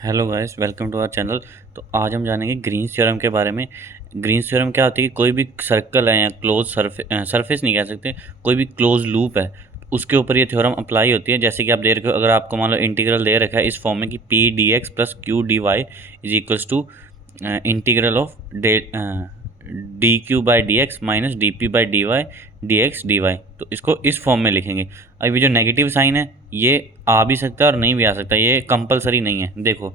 Hello guys, welcome to our channel. तो आज हम जानेंगे ग्रीन्स थ्योरम के बारे में। ग्रीन्स थ्योरम क्या होती है कि कोई भी सर्कल है या क्लोज सरफेस नहीं कह सकते, कोई भी क्लोज लूप है तो उसके ऊपर ये थ्योरम अप्लाई होती है। जैसे कि आप देख रहे हो, अगर आपको मान लो इंटीग्रल दे रखा है इस फॉर्म में कि P D X plus Q D Y is equals to integral of D Q by D X minus D P by D Y D X D Y, तो इसको इस फॉर्म में लिखेंगे। अब ये जो नेगेटिव साइन है ये आ भी सकता है और नहीं भी आ सकता, ये कंपलसरी नहीं है। देखो,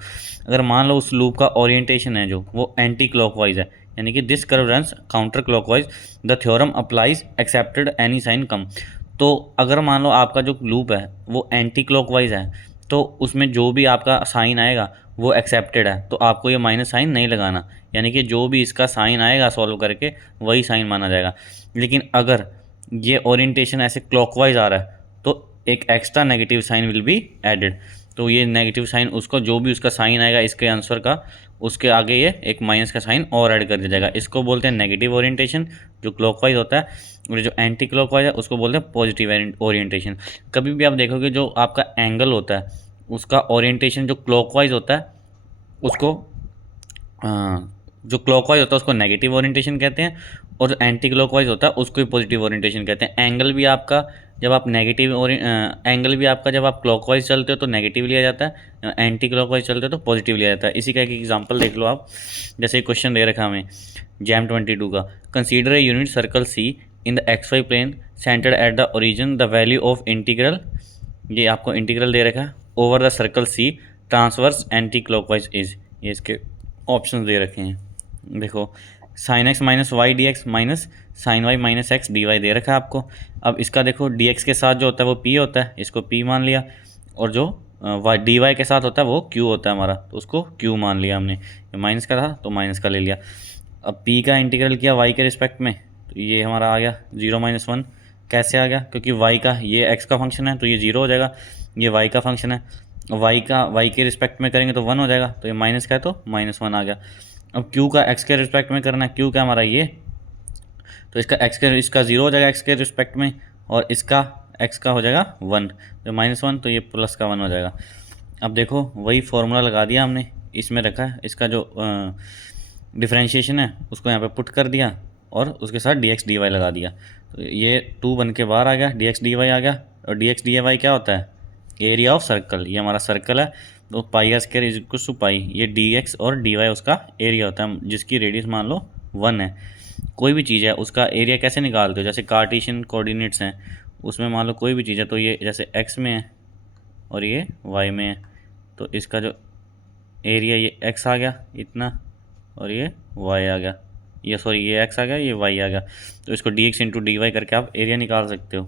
अगर मान लो उस लूप का ओरिएंटेशन है जो वो एंटी क्लॉकवाइज है, यानी कि this curve runs counter clockwise, the theorem applies accepted any sign come. तो अगर मान लो आपका जो लूप है वो एंटी क्लॉकवाइज है तो उसमें जो भी आपका साइन आएगा वो एक्सेप्टेड है, तो आपको ये माइनस साइन नहीं लगाना, यानी कि जो भी इसका साइन आएगा सॉल्व करके वही साइन माना जाएगा। लेकिन अगर ये ओरिएंटेशन ऐसे क्लॉकवाइज आ रहा है तो एक extra negative sign will be added. तो ये नेगेटिव साइन उसको जो भी उसका साइन आएगा इसके आंसर का, उसके आगे ये एक माइनस का साइन और ऐड कर दिया जाएगा। इसको बोलते हैं नेगेटिव ओरिएंटेशन जो क्लॉकवाइज होता है, और जो एंटी क्लॉकवाइज है उसको बोलते हैं पॉजिटिव ओरिएंटेशन। कभी भी आप देखोगे जो आपका एंगल होता है उसका ओरिएंटेशन जो क्लॉकवाइज होता है उसको जो क्लॉकवाइज होता है उसको नेगेटिव ओरिएंटेशन कहते हैं, और जो एंटी क्लॉकवाइज होता है उसको ही पॉजिटिव ओरिएंटेशन कहते हैं। एंगल भी आपका जब आप एंगल भी आपका जब आप क्लॉकवाइज चलते हो तो नेगेटिव लिया जाता है, एंटी क्लॉकवाइज चलते हो तो पॉजिटिव लिया जाता है। इसी का एक एग्जांपल देख लो आप। जैसे क्वेश्चन दे रखा हमें जैम 22 का, consider a unit circle C in the X Y plane centred at the origin, the value of integral, ये आपको इंटीग्रल दे रखा है, over the circle C transverse anticlockwise is, ये इसके ऑप्शन दे रखे हैं। देखो, sine X minus Y D X minus sine Y minus X D Y दे रखा है आपको। अब इसका देखो डी एक्स के साथ जो होता है वो पी होता है, इसको पी मान लिया, और जो वाई डी वाई के साथ होता है वो क्यू होता है हमारा, तो उसको क्यू मान लिया हमने। माइनस का था तो माइनस का ले लिया। अब पी का इंटीग्रल किया वाई के रिस्पेक्ट में, तो ये हमारा आ गया 0 - 1। कैसे आ गया? क्योंकि वाई का ये एक्स का फंक्शन है तो ये 0 हो जाएगा, ये वाई का फंक्शन है, वाई के रिस्पेक्ट में करेंगे तो 1 हो जाएगा, तो ये माइनस का है तो -1 आ गया। अब क्यू का एक्स के रिस्पेक्ट में करना है, क्यू का हमारा ये, तो इसका 0 हो जाएगा एक्स के रिस्पेक्ट में, और इसका एक्स का हो जाएगा 1, तो -1, तो ये प्लस का 1 हो जाएगा। अब देखो वही फॉर्मूला लगा दिया हमने, इसमें रखा है इसका जो डिफ्रेंशिएशन है उसको यहाँ पे पुट कर दिया और उसके साथ डी एक्स डी वाई लगा दिया, तो ये 2 बन के बाहर आ गया, डी एक्स डी वाई आ गया। और डी एक्स डी वाई क्या होता है? एरिया ऑफ सर्कल, ये हमारा सर्कल है, तो pi r square is equal to pi, ये डी एक्स और डी वाई उसका एरिया होता है जिसकी रेडियस मान लो 1 है। कोई भी चीज़ है उसका एरिया कैसे निकालते हो? जैसे कार्टेशियन कोऑर्डिनेट्स हैं उसमें मान लो कोई भी चीज़ है, तो ये जैसे एक्स में है और ये वाई में है, तो इसका जो एरिया ये एक्स आ गया इतना, और ये वाई आ गया, ये सॉरी ये एक्स आ गया ये वाई आ गया, तो इसको D X into D Y करके आप एरिया निकाल सकते हो।